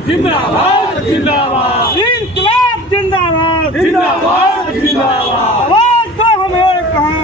जिंदाबाद जिंदाबाद, इंकलाब जिंदाबाद जिंदाबाद जिंदाबाद। आवाज दो हमें कहाँ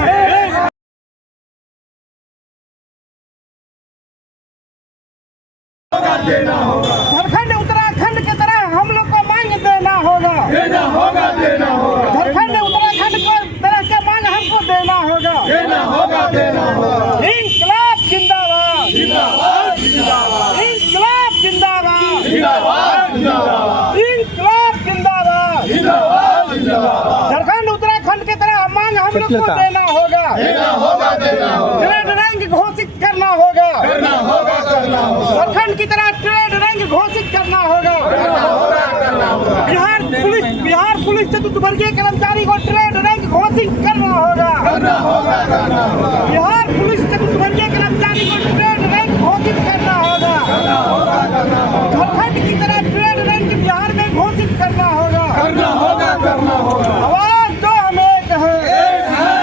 देना होगा, झारखंड उत्तराखंड की तरह हम लोग को मांग देना होगा, देना होगा, देना होगा, झारखंड उत्तराखंड को तरह के मांग हमको देना होगा, देना होगा, देना होगा। इंकलाब जिंदाबाद जिंदाबाद जिंदाबाद, इंकलाब जिंदाबाद जिंदाबाद जिंदाबाद, इंकलाब जिंदाबाद जिंदाबाद जिंदाबाद। झारखंड उत्तराखंड की तरह मांग हम लोग को देना होगा, देना होगा, देना होगा, ट्रेड रैंक घोषित करना होगा, करना होगा, करना होगा, झारखंड की तरह ट्रेड रैंक घोषित करना होगा, करना होगा, करना होगा, बिहार पुलिस चतुर्थवर्गीय कर्मचारी को ट्रेड रैंक घोषित करना होगा, करना होगा, करना होगा, बिहार पुलिस चतुर्थवर्गीय कर्मचारी को ट्रेड रैंक घोषित करना होगा, करना होगा, करना होगा, झारखंड की तरह ट्रेड रैंक बिहार में घोषित करना होगा, करना होगा, करना होगा। आवाज दो हमें एक है, एक है,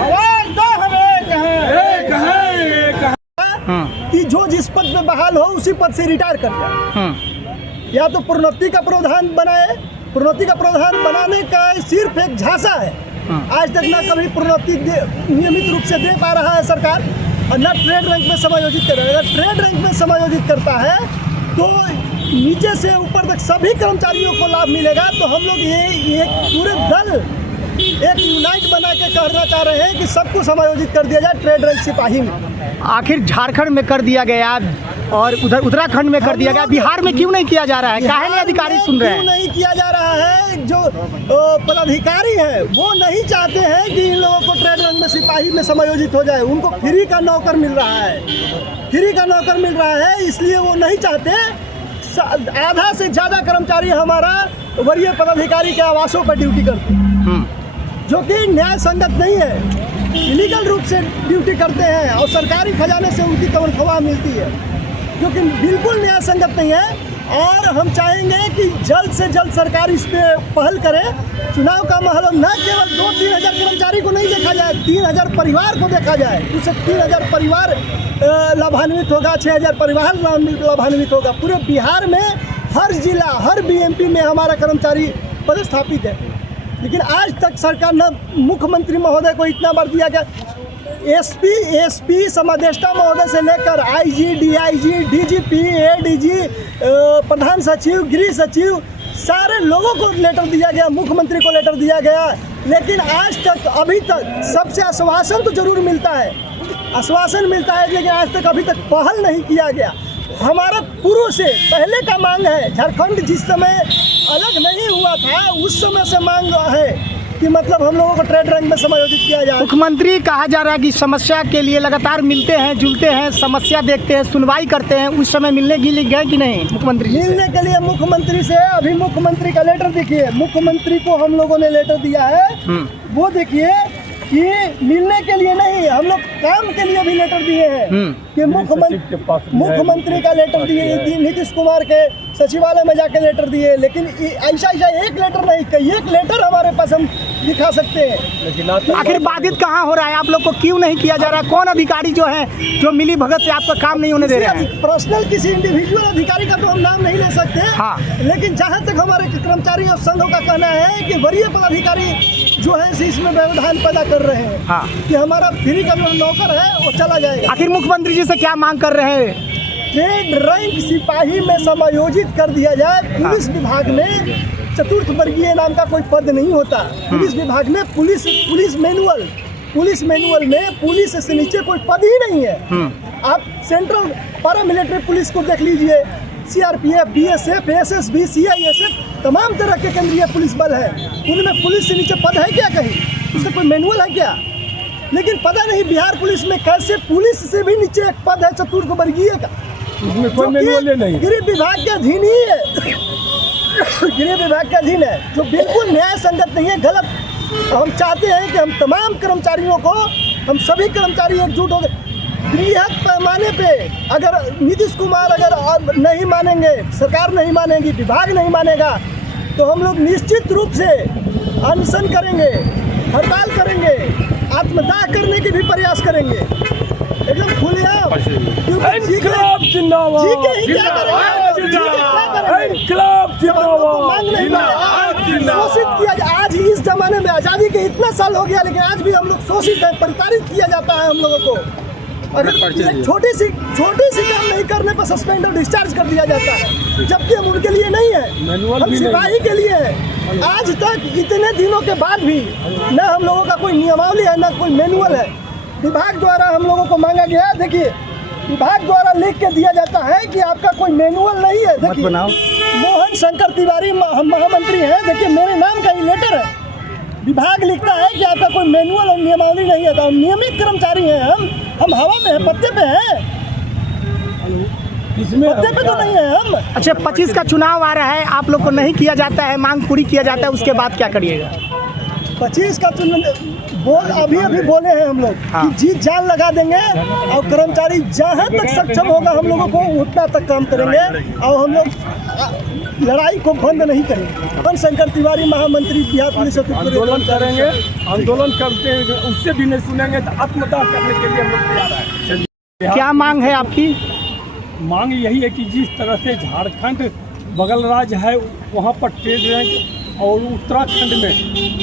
आवाज दो हमें एक है, एक है, एक है। कि जो जिस पद पे बहाल हो उसी पद से रिटायर कर जाए, या तो प्रोन्नति का प्रावधान बनाए। प्रोन्नति का प्रावधान बनाने का सिर्फ एक झांसा है, आज तक ना कभी प्रोन्नति नियमित रूप से दे पा रहा है सरकार, और न ट्रेड रैंक में समायोजित कर रहा है। अगर ट्रेड रैंक में समायोजित करता है तो नीचे से ऊपर तक सभी कर्मचारियों को लाभ मिलेगा। तो हम लोग ये एक पूरे दल एक यूनाइट बना के कहना चाह रहे हैं कि सबको समायोजित कर दिया जाए ट्रेड रैंक सिपाही में। आखिर झारखंड में कर दिया गया और उधर उत्तराखंड में कर दिया गया, बिहार में क्यों नहीं किया जा रहा है? काहे नहीं अधिकारी सुन रहे हैं? क्यों नहीं किया जा रहा है? जो पदाधिकारी है वो नहीं चाहते हैं कि इन लोगों को ट्रेड रैंक में सिपाही में समायोजित हो जाए। उनको फ्री का नौकर मिल रहा है, फ्री का नौकर मिल रहा है, इसलिए वो नहीं चाहते। आधा से ज़्यादा कर्मचारी हमारा वरीय पदाधिकारी के आवासों पर ड्यूटी करते हैं, जो कि न्याय संगत नहीं है, इलीगल रूप से ड्यूटी करते हैं और सरकारी खजाने से उनकी तनख्वाह मिलती है, जो कि बिल्कुल न्याय संगत नहीं है। और हम चाहेंगे कि जल्द से जल्द सरकार इस पर पहल करे। चुनाव का माहौल न केवल 2-3 हज़ार कर्मचारी को नहीं देखा जाए, 3,000 परिवार को देखा जाए, उससे 3,000 परिवार लाभान्वित होगा, 6,000 परिवार लाभान्वित होगा। पूरे बिहार में हर जिला, हर बीएमपी में हमारा कर्मचारी पदस्थापित है, लेकिन आज तक सरकार न मुख्यमंत्री महोदय को इतना बार दिया गया, एसपी समादेष्टा महोदय से लेकर आईजी, डीआईजी, डीजीपी, एडीजी, प्रधान सचिव, गृह सचिव, सारे लोगों को लेटर दिया गया, मुख्यमंत्री को लेटर दिया गया, लेकिन आज तक अभी तक सबसे आश्वासन तो जरूर मिलता है, आश्वासन मिलता है, लेकिन आज तक अभी तक पहल नहीं किया गया। हमारा पूर्व से पहले का मांग है, झारखंड जिस समय अलग नहीं हुआ था उस समय से मांग है कि मतलब हम लोगों को ट्रेड रैंक में समायोजित किया जाए। मुख्यमंत्री कहा जा रहा है कि समस्या के लिए लगातार मिलते हैं, जुलते हैं, समस्या देखते हैं, सुनवाई करते हैं। उस समय मिलने के लिए गए कि नहीं मुख्यमंत्री? मिलने के लिए मुख्यमंत्री से अभी मुख्यमंत्री का लेटर देखिए, मुख्यमंत्री को हम लोगों ने लेटर दिया है, वो देखिए कि मिलने के लिए नहीं, हम लोग काम के लिए भी लेटर दिए हैं कि मुख्यमंत्री का लेटर दिए, नीतीश कुमार के सचिवालय में जाके लेटर दिए, लेकिन ऐसा एक लेटर नहीं, कई एक लेटर हमारे पास हम दिखा सकते हैं। लेकिन आखिर बाधित कहाँ हो रहा है? आप लोग को क्यों नहीं किया जा रहा है? कौन अधिकारी जो है जो मिली भगत से आपका काम नहीं होने दे रहे हैं? पर्सनल किसी इंडिविजुअल अधिकारी का तो हम नाम नहीं ले सकते, हाँ। लेकिन जहाँ तक हमारे कर्मचारी और संघों का कहना है कि वरीय पदाधिकारी जो है इसमें व्यवधान पैदा कर रहे हैं, हाँ। कि हमारा फ्री का जो नौकर है वो चला जाएगा। आखिर मुख्यमंत्री जी से क्या मांग कर रहे हैं? ट्रेड रैंक सिपाही में समायोजित कर दिया जाए। पुलिस विभाग में चतुर्थ वर्गीय नाम का कोई पद नहीं होता। पुलिस विभाग में पुलिस मैनुअल में पुलिस से नीचे कोई पद ही नहीं है। आप सेंट्रल पैरामिलिट्री पुलिस को देख लीजिए, सीआरपीएफ, बीएसएफ, एसएसबी, सीआईएसएफ, तमाम तरह के केंद्रीय पुलिस बल है, उनमें पुलिस से नीचे पद है क्या? कहीं उसका कोई मैनुअल है क्या? लेकिन पता नहीं बिहार पुलिस में कैसे पुलिस से भी नीचे एक पद है चतुर्थ वर्गीय का, कोई मैनुअल नहीं, गृह विभाग के अधीन ही है, गृह विभाग के अधीन है, जो बिल्कुल न्याय संगत नहीं है, गलत। तो हम चाहते हैं कि हम तमाम कर्मचारियों को, हम सभी कर्मचारी एकजुट हो गए। बृहद पैमाने पे अगर नीतीश कुमार अगर नहीं मानेंगे, सरकार नहीं मानेगी, विभाग नहीं मानेगा, तो हम लोग निश्चित रूप से अनशन करेंगे, हड़ताल करेंगे, आत्मदाह करने के भी प्रयास करेंगे, एकदम खुलेआम। जिंदाबाद, जी के ही क्या करेंगे? इनकलाब जब हम लोग को मांग नहीं जिंदाबाद, मिला, जिंदाबाद। शोषित किया। आज इस जमाने में आज़ादी के इतना साल हो गया, लेकिन आज भी हम लोग शोषित है, प्रताड़ित किया जाता है हम लोगों को। अगर एक छोटी सी काम नहीं करने पर सस्पेंड और डिस्चार्ज कर दिया जाता है, जबकि हम उनके लिए नहीं है, मैनुअल हम भी नहीं। सिपाही के लिए है। आज तक इतने दिनों के बाद भी न हम लोगों का कोई नियमावली है, न कोई मैनुअल है। विभाग द्वारा हम लोगों को मांगा गया, देखिए विभाग द्वारा लिख के दिया जाता है कि आपका कोई मैनुअल नहीं है। देखिए मोहन शंकर तिवारी महामंत्री हैं, देखिए मेरे नाम का ही लेटर है। विभाग लिखता है कि आपका कोई मैनुअल और नियमावली नहीं है। तो हम नियमित कर्मचारी हैं, हम हवा में हैं, पत्ते पे हैं, इसमें पत्ते पे तो नहीं है हम। अच्छा, 25 का चुनाव आ रहा है, आप लोग को नहीं किया जाता है, मांग पूरी किया जाता है, उसके बाद क्या करिएगा? 25 का चुनाव अभी बोले हैं हम लोग हाँ। कि जीत जान लगा देंगे और कर्मचारी जहाँ तक सक्षम होगा हम लोगों को उतना तक काम करेंगे और हम लोग लड़ाई को बंद नहीं करेंगे। मोहन शंकर तिवारी महामंत्री बिहार पुलिस आंदोलन करेंगे, आंदोलन करते हैं, उससे भी नहीं सुनेंगे तो आत्मदाह करने के लिए हम लोग तैयार हैं। क्या मांग है आपकी? मांग यही है कि जिस तरह से झारखंड बगल राज्य है वहाँ पर ट्रेड रैंक और उत्तराखंड में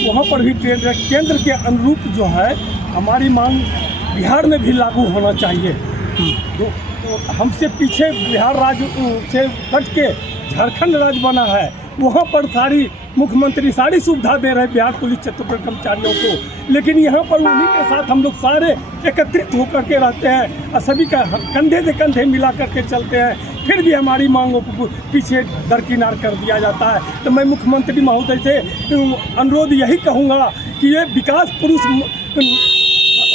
वहाँ पर भी ट्रेड रैंक केंद्र के अनुरूप जो है हमारी मांग बिहार में भी लागू होना चाहिए। तो हमसे पीछे बिहार राज्य से कट के झारखंड राज्य बना है, वहाँ पर सारी मुख्यमंत्री सारी सुविधा दे रहे हैं बिहार पुलिस चतुर्थ कर्मचारियों को, लेकिन यहाँ पर उन्हीं के साथ हम लोग सारे एकत्रित होकर के रहते हैं और सभी का कंधे से कंधे मिला करके चलते हैं, फिर भी हमारी मांगों को पीछे दरकिनार कर दिया जाता है। तो मैं मुख्यमंत्री महोदय से अनुरोध यही कहूँगा कि ये विकास पुरुष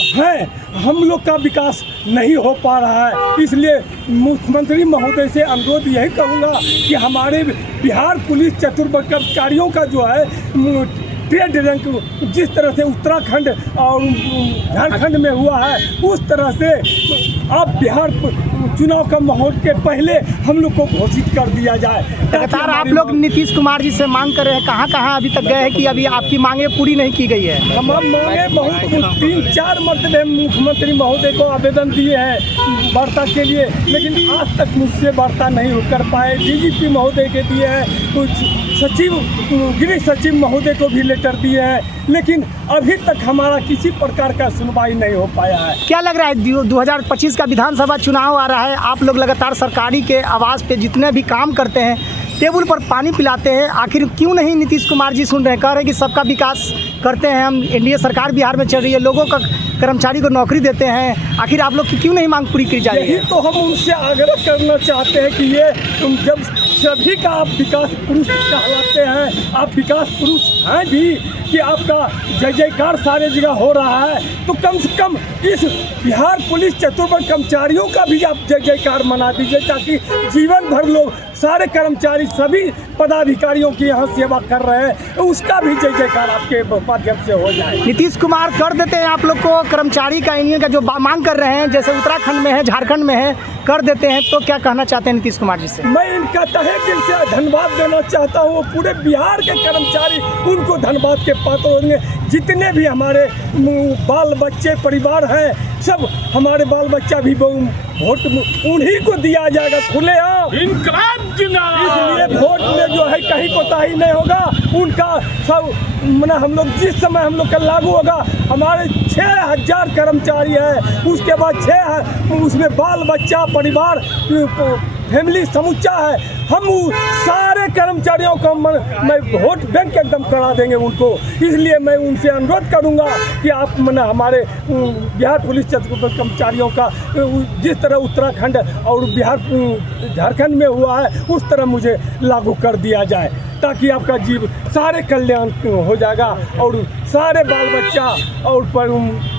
है, हम लोग का विकास नहीं हो पा रहा है, इसलिए मुख्यमंत्री महोदय से अनुरोध यही कहूँगा कि हमारे बिहार पुलिस चतुर्थ कर्मचारियों का जो है ट्रेड रैंक जिस तरह से उत्तराखंड और झारखंड में हुआ है उस तरह से अब बिहार चुनाव का माहौल के पहले हम लोग को घोषित कर दिया जाए। लगातार आप लोग नीतीश कुमार जी से मांग कर रहे हैं, कहाँ अभी तक गए हैं कि अभी आपकी मांगे पूरी नहीं की गई है? हम मांगे बहुत 3-4 मरतबे मुख्यमंत्री महोदय को आवेदन दिए हैं वार्ता के लिए, लेकिन आज तक मुझसे वार्ता नहीं कर पाए। डीजीपी महोदय के दिए हैं, कुछ सचिव गृह सचिव महोदय को भी लेटर दिए हैं, लेकिन अभी तक हमारा किसी प्रकार का सुनवाई नहीं हो पाया है। क्या लग रहा है 2025 का विधानसभा चुनाव आ रहा है, आप लोग लगातार सरकारी के आवाज़ पे जितने भी काम करते हैं, टेबल पर पानी पिलाते हैं, आखिर क्यों नहीं नीतीश कुमार जी सुन रहे हैं? कह रहे हैं कि सबका विकास करते हैं हम, एनडीए सरकार बिहार में चल रही है, लोगों का कर्मचारी को नौकरी देते हैं, आखिर आप लोग की क्यों नहीं मांग पूरी की जा रही है? यही तो हम उनसे आग्रह करना चाहते हैं कि ये तुम जब सभी का आप विकास पुरुष कहलाते हैं, आप विकास पुरुष हैं भी कि आपका जय जयकार सारे जगह हो रहा है, तो कम से कम इस बिहार पुलिस चतुर्थ कर्मचारियों का भी आप जय जयकार मना दीजिए, ताकि जीवन भर लोग सारे कर्मचारी सभी पदाधिकारियों की यहाँ सेवा कर रहे हैं, उसका भी जय जयकार आपके माध्यम से हो जाए। नीतीश कुमार कर देते हैं आप लोग को कर्मचारी का यूनियन का जो मांग कर रहे हैं, जैसे उत्तराखंड में है, झारखंड में है, कर देते हैं, तो क्या कहना चाहते हैं नीतीश कुमार जी से? मैं इनका तहे दिल से धन्यवाद देना चाहता हूँ। पूरे बिहार के कर्मचारी उनको धन्यवाद के पात्र होंगे। जितने भी हमारे बाल बच्चे परिवार हैं, सब हमारे बाल बच्चा भी वोट उन्हीं को दिया जाएगा खुलेआम। इसलिए वोट में जो है कहीं कोताही नहीं होगा, उनका सब मैंने हम लोग जिस समय हम लोग का लागू होगा, हमारे 6000 कर्मचारी हैं, उसके बाद 6 उसमें बाल बच्चा परिवार फैमिली समूचा है, हम सारे कर्मचारियों को मैं वोट बैंक एकदम करा देंगे उनको। इसलिए मैं उनसे अनुरोध करूंगा कि आप मैंने हमारे बिहार पुलिस चतुर्थ कर्मचारियों का जिस तरह उत्तराखंड और बिहार झारखंड में हुआ है उस तरह मुझे लागू कर दिया जाए, ताकि आपका जीव सारे कल्याण हो जाएगा और सारे बाल बच्चा और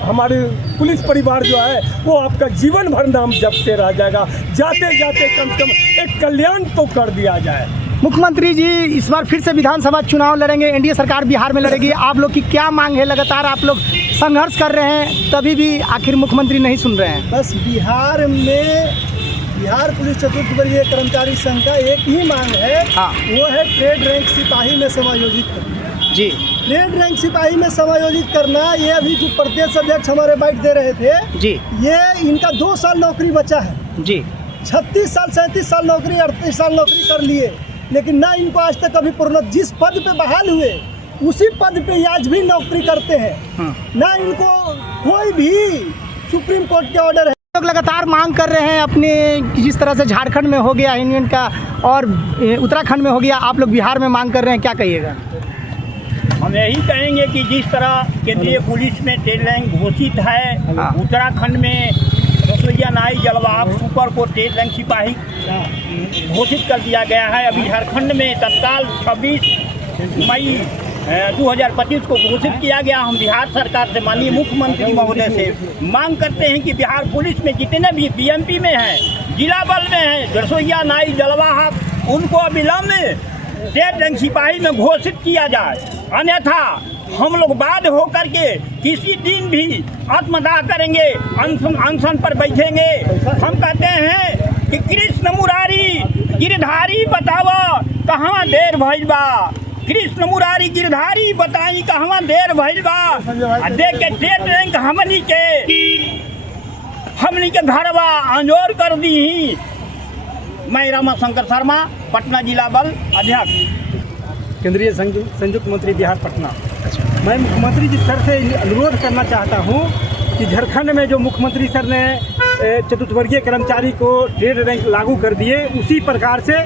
हमारे पुलिस परिवार जो है वो आपका जीवन भर नाम जपते रह जाएगा। जाते जाते कम से कम एक कल्याण तो कर दिया जाए। मुख्यमंत्री जी इस बार फिर से विधानसभा चुनाव लड़ेंगे, एनडीए सरकार बिहार में लड़ेगी, आप लोग की क्या मांग है? लगातार आप लोग संघर्ष कर रहे हैं, तभी भी आखिर मुख्यमंत्री नहीं सुन रहे हैं। बस बिहार में बिहार पुलिस चतुर्थ वर्गीय कर्मचारी संघ का एक ही मांग है, हाँ। वो है ट्रेड रैंक सिपाही में समायोजित करना। जी, ट्रेड रैंक सिपाही में समायोजित करना, ये अभी जो प्रदेश अध्यक्ष हमारे बाइट दे रहे थे जी, ये इनका 2 साल नौकरी बचा है। जी, 36 साल 37 साल नौकरी 38 साल नौकरी कर लिए, लेकिन ना इनको आज तक कभी प्रोन्नत, जिस पद पे बहाल हुए उसी पद पे आज भी नौकरी करते हैं। ना इनको कोई भी सुप्रीम कोर्ट के ऑर्डर है। लोग लगातार मांग कर रहे हैं अपने, जिस तरह से झारखंड में हो गया यूनियन का और उत्तराखंड में हो गया, आप लोग बिहार में मांग कर रहे हैं, क्या कहिएगा? हम यही कहेंगे कि जिस तरह केंद्रीय पुलिस में ट्रेड रैंक घोषित है, उत्तराखंड में रसोईया नाई जलवाहक सुपर को ट्रेड रैंक सिपाही घोषित कर दिया गया है। अभी झारखंड में तत्काल 26 मई 2025 को घोषित किया गया। हम बिहार सरकार से, माननीय मुख्यमंत्री महोदय से मांग करते हैं कि बिहार पुलिस में जितने भी बीएमपी में हैं, जिला बल में हैं, रसोईया नाई जलवाहक, उनको अविलंब ट्रेड रैंक सिपाही में घोषित किया जाए, अन्यथा हम लोग बाध्य होकर के किसी दिन भी आत्मदाह करेंगे, अनशन पर बैठेंगे। हम कहते हैं कि कृष्ण मुरारी गिरधारी बतावा कहाँ देर भइल बा, कृष्ण मुरारी गिरधारी बताई कहाँ देर भइल बा। देख के ट्रेड रैंक हमनी के घरवा अंजोर कर दी ही। मैं रमाशंकर शर्मा, पटना जिला बल अध्यक्ष, केंद्रीय संयुक्त मंत्री बिहार पटना। मैं मुख्यमंत्री जी सर से अनुरोध करना चाहता हूं कि झारखंड में जो मुख्यमंत्री सर ने चतुर्थवर्गीय कर्मचारी को ट्रेड रैंक लागू कर दिए, उसी प्रकार से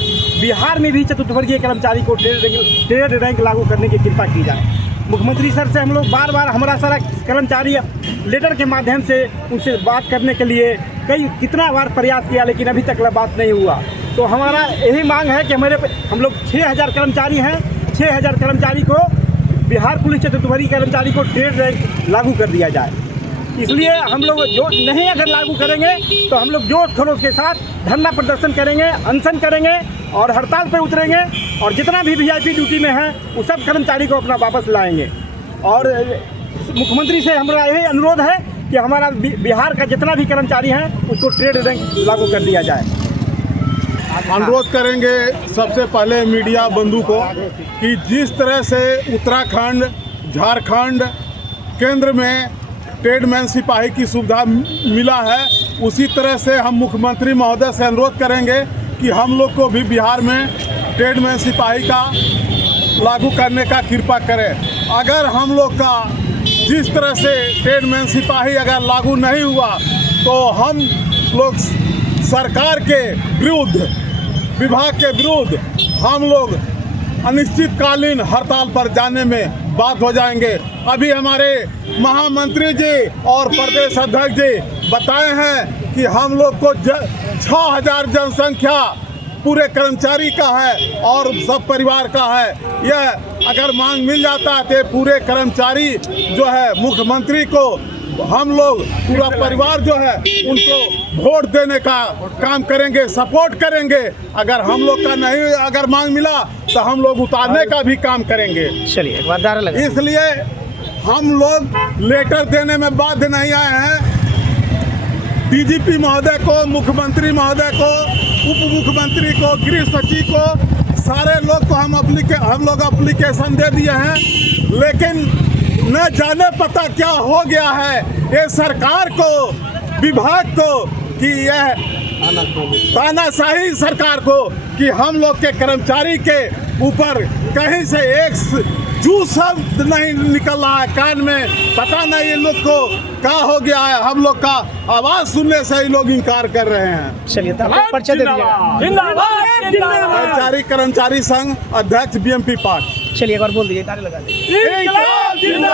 बिहार में भी चतुर्थवर्गीय कर्मचारी को ट्रेड रैंक लागू करने की कृपा की जाए। मुख्यमंत्री सर से हम लोग बार बार, हमारा सारा कर्मचारी लेटर के माध्यम से उनसे बात करने के लिए कितना बार प्रयास किया, लेकिन अभी तक बात नहीं हुआ। तो हमारा यही मांग है कि हम लोग 6000 कर्मचारी हैं, 6000 कर्मचारी को, बिहार पुलिस चतुर्थवर्गीय कर्मचारी को ट्रेड रैंक लागू कर दिया जाए। इसलिए हम लोग जो नहीं अगर लागू करेंगे तो हम लोग जोश खरोश के साथ धरना प्रदर्शन करेंगे, अनशन करेंगे और हड़ताल पर उतरेंगे, और जितना भी वीआईपी ड्यूटी में है वो सब कर्मचारी को अपना वापस लाएंगे। और मुख्यमंत्री से हमारा यही अनुरोध है कि हमारा बिहार का जितना भी कर्मचारी हैं उसको ट्रेड रैंक लागू कर दिया जाए। अनुरोध करेंगे सबसे पहले मीडिया बंधु को कि जिस तरह से उत्तराखंड, झारखंड, केंद्र में ट्रेडमैन सिपाही की सुविधा मिला है, उसी तरह से हम मुख्यमंत्री महोदय से अनुरोध करेंगे कि हम लोग को भी बिहार में ट्रेडमैन सिपाही का लागू करने का कृपा करें। अगर हम लोग का जिस तरह से ट्रेडमैन सिपाही अगर लागू नहीं हुआ तो हम लोग सरकार के विरुद्ध, विभाग के विरुद्ध हम लोग अनिश्चितकालीन हड़ताल पर जाने में बाध्य हो जाएंगे। अभी हमारे महामंत्री जी और प्रदेश अध्यक्ष जी बताए हैं कि हम लोग को 6000 जनसंख्या पूरे कर्मचारी का है और सब परिवार का है। यह अगर मांग मिल जाता है तो पूरे कर्मचारी जो है मुख्यमंत्री को, हम लोग पूरा परिवार जो है उनको वोट देने का काम करेंगे, सपोर्ट करेंगे। अगर हम लोग का नहीं अगर मांग मिला तो हम लोग उतारने का भी काम करेंगे। चलिए एक बार नारा लगा। इसलिए हम लोग लेटर देने में बाध्य नहीं आए हैं। डीजीपी महोदय को, मुख्यमंत्री महोदय को, उप मुख्यमंत्री को, गृह सचिव को, सारे लोग को हम लोग एप्लीकेशन दे दिए हैं, लेकिन न जाने पता क्या हो गया है ये सरकार को, विभाग को, कि यह तानाशाही सरकार को, कि हम लोग के कर्मचारी के ऊपर कहीं से एक जू शब्द नहीं निकल रहा है कान में। पता नहीं ये लोग को क्या हो गया है, हम लोग का आवाज़ सुनने से ही लोग इनकार कर रहे हैं। चलिए पर्चा दे दीजिएगा। कर्मचारी संघ अध्यक्ष बीएमपी पार्ट। चलिए एक बार बोल दीजिए, नारे लगा दीजिए।